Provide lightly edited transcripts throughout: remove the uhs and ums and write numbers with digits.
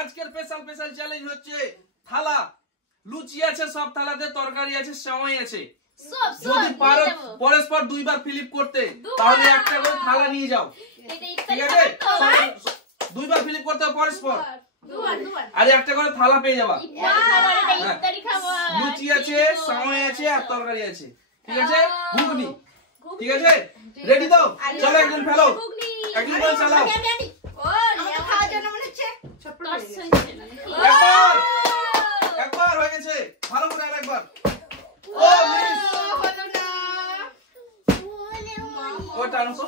আজকের special challenge হচ্ছে থালা। লুচি আছে, সব থালাতে তরকারি আছে, সেমাই আছে। যদি পারো পরস্পর দুইবার ফ্লিপ করতে, তাহলে একটা করে থালা নিয়ে যাও। ঠিক আছে, দুইবার ফ্লিপ করতে হবে পরস্পর, আর একটা করে থালা পেয়ে যাবা। লুচি আছে, সেমাই আছে, আর তরকারি আছে। ঠিক আছে, ঘুগনি। ঠিক আছে, রেডি তো? চলো একজন ফেলো, একজন করে চালাও। একবার হয়ে গেছে, ভালো করে আরেকবার। ও মিস, ওটা আনো তো।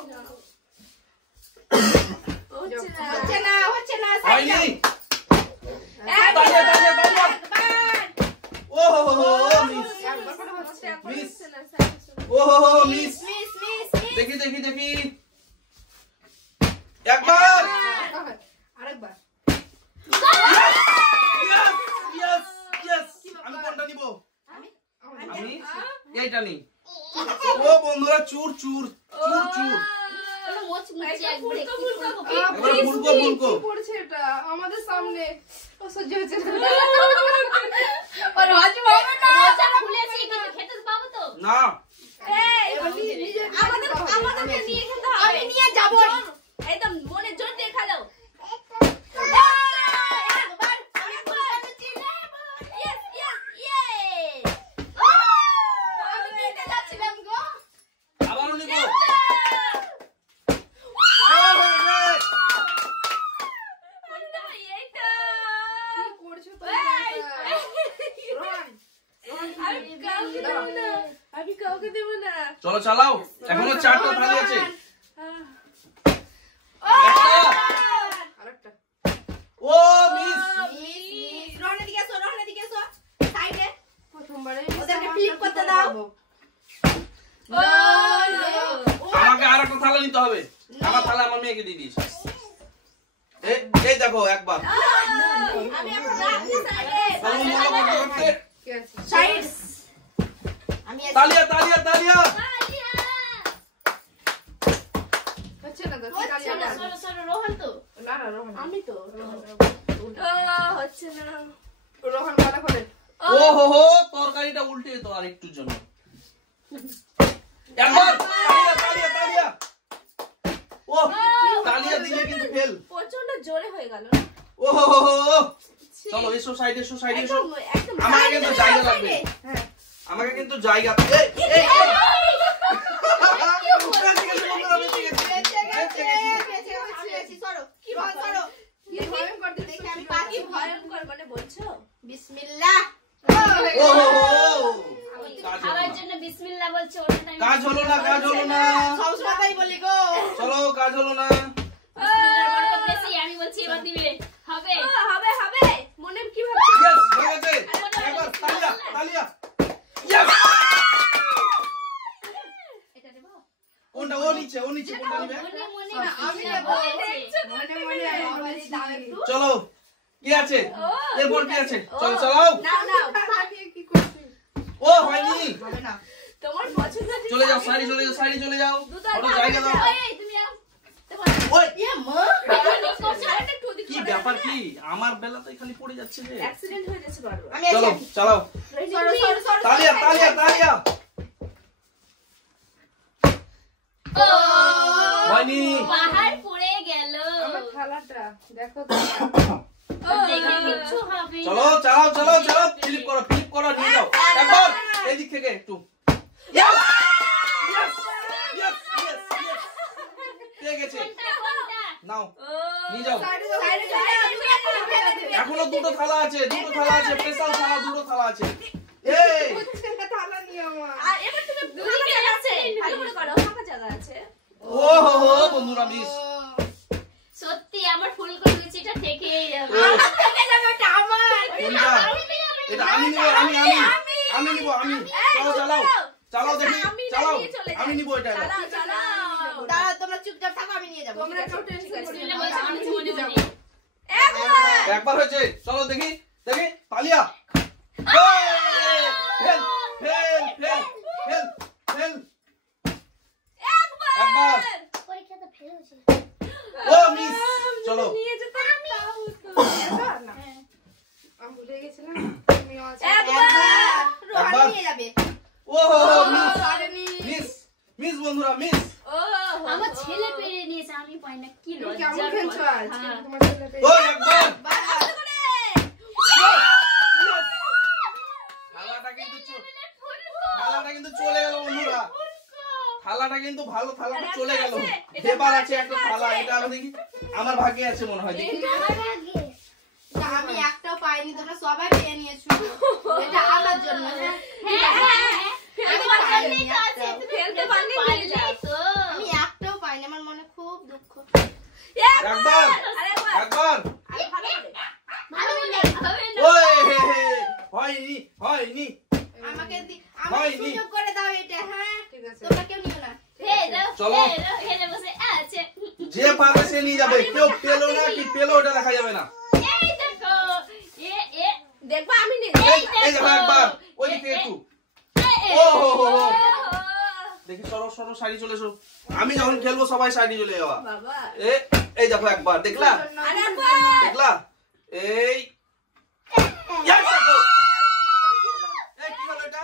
হচ্ছে না হয়নি। ও হো মিস মিস, ও হো মিস। দেখি একবার, আরেকবার। আমি কোনটা নিব? আমি এইটা নিই। ও বন্ধুরা, চুর আমাদের সামনে সহ্য হচ্ছে না। আমাদেরকে নিয়ে খেতে হবে। আমি নিয়ে যাবো, একদম মনে জোর দিয়ে খাও। চলো চালাও, এখনো 4টা থালি আছে। ও মিস, আমাকে আর একটা থালা নিতে হবে। আমার থালা আমার মেয়েকে দিয়ে দিয়েছি। এই দেখো একবার। তালিয়া তালিয়া তালিয়া। রোহন তো না, আমি তো হচ্ছে না। রোহন ভালো করে। ও হো, তরকারিটা উল্টে তো আর একটুর জন্য। একবার তালিয়া। ও তালিয়া দিলে কিন্তু ফেল। প্রচন্ড জোরে হয়ে গেল। ও হো, চলো এসো সাইডে এসো। আমাকে কিন্তু জায়গা লাগবে। আমাকে কিন্তু জায়গা। কাজ হলো না। চলো, কাজ হলো না। আমি বলছি এবার দিবে। হবে মনে কি ভাবছো? হয়ে গেছে, একবার তালিয়া। কোনটা? ও নিচে কোনটা নিবে? চলো, কি আছে এরপর? কি আছে? চলো চালাও। ও হয়নি, তোমার পছন্দ। চলে যাও, সাইডে চলে যাও। ওটা জায়গা দাও। কি ব্যাপার কি? আমার বেলাতে খালি পড়ে যাচ্ছে যে। অ্যাক্সিডেন্ট হয়ে যাচ্ছে বারবার। চলো চালাও। তালিয়া হয়নি। পাহাড় পড়ে গেল। আমার থালাটা দেখো তো। দেখে কিছু হবে। চলো ফ্লিপ করো নিয়ে যাও। একবার এদিক থেকে একটু। ইয়েস পেয়ে গেছে। নাও নিয়ে যাও। এখনো দুটো থালা আছে, স্পেশাল থালা, দুটো থালা আছে। এই থালা নিয়ে আমার। আর এবার তুমি দুটো জায়গা আছে, ভালো করে করো, ফাঁকা জায়গা আছে। ও হো বন্ধুরা, মিস। সত্যি আমার ফুলকপি লুচিটা থেকেই যাবে। এটা আমার। এটা আমি নিব। চালাও দেখি, আমি নিব এটা। দাঁড়াও, তোমরা চুপচাপ থাকো, আমি নিয়ে যাব। তোমরা কেউ টেনশন করবে না। একবার হয়েছে, চলো দেখি। তালিয়া। ফেল। একবার। ও মিস। চলো আমি ভুলে গেছিলাম একবার নিয়ে যাবে ও মিস মিস বন্ধুরা মিস আমার ছেলে পেরে নিয়েছে আমি পাই না কি লজ্জা কেমন খেলছো আজ হ্যাঁ। তোমার ছেলে ও একবার থালাটা কিন্তু চলে গেল বন্ধুরা, থালাটা কিন্তু ভালো, থালাটা চলে গেল। এবার আছে একটা থালা, এটা আমি দেখি আমার ভাগ্যে আছে মনে হয়, দেখি আমি একটাও পাইনি, তোমরা সবাই পেয়ে নিয়েছো। এটা আমার জন্য। আমি একটাও পাইনি, আমার মনে খুব দুঃখ। একবার একবার ওই হয়নি হয়নি আমাকে হয়নি। সুযোগ করে দাও এটা। হ্যাঁ ঠিক আছে। তোমরা কেউ নিও না। চলো। বসে আছে যে পাবে সে নিয়ে যাবে, কেউ পেলো না কি পেলো ওটা দেখা যাবে না। এই দেখো এ দেখবা আমি নেই এই দেখো একবার ওই দিকে একটু ও হো হো হো। দেখি সরো সরো শাড়ি চলে এসো, আমি যখন খেলবো সবাই শাড়ি চলে যাওয়া। বাবা এই দেখো একবার দেখলা আরে একবার দেখলা এই এই দেখো। এই কি হলো এটা?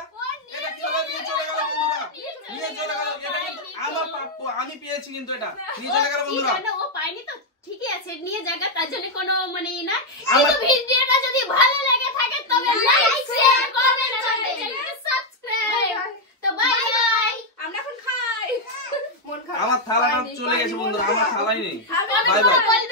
এটা কি হলো? নিয়ে চলে গেল বন্ধুরা, নিয়ে চলে গেল। এটা কিন্তু আমার প্রাপ্য, আমি পেয়েছি কিন্তু এটা নিয়ে চলে গেল বন্ধুরা। ও পাইনি তো ঠিকই আছে, নিয়ে জায়গা তার জন্য কোনো মানে না। আমার- কিন্তু ভিডিওটা যদি ভালো লেগে থাকে তবে লাইক শেয়ার কমেন্ট চ্যানেলকে সাবস্ক্রাইব। তো বাই বাই। আমরা এখন খাই মন খারাপ। আমার থালাটা চলে গেছে বন্ধুরা, আমার থালাই নেই। খাবে বাই বাই। বলবে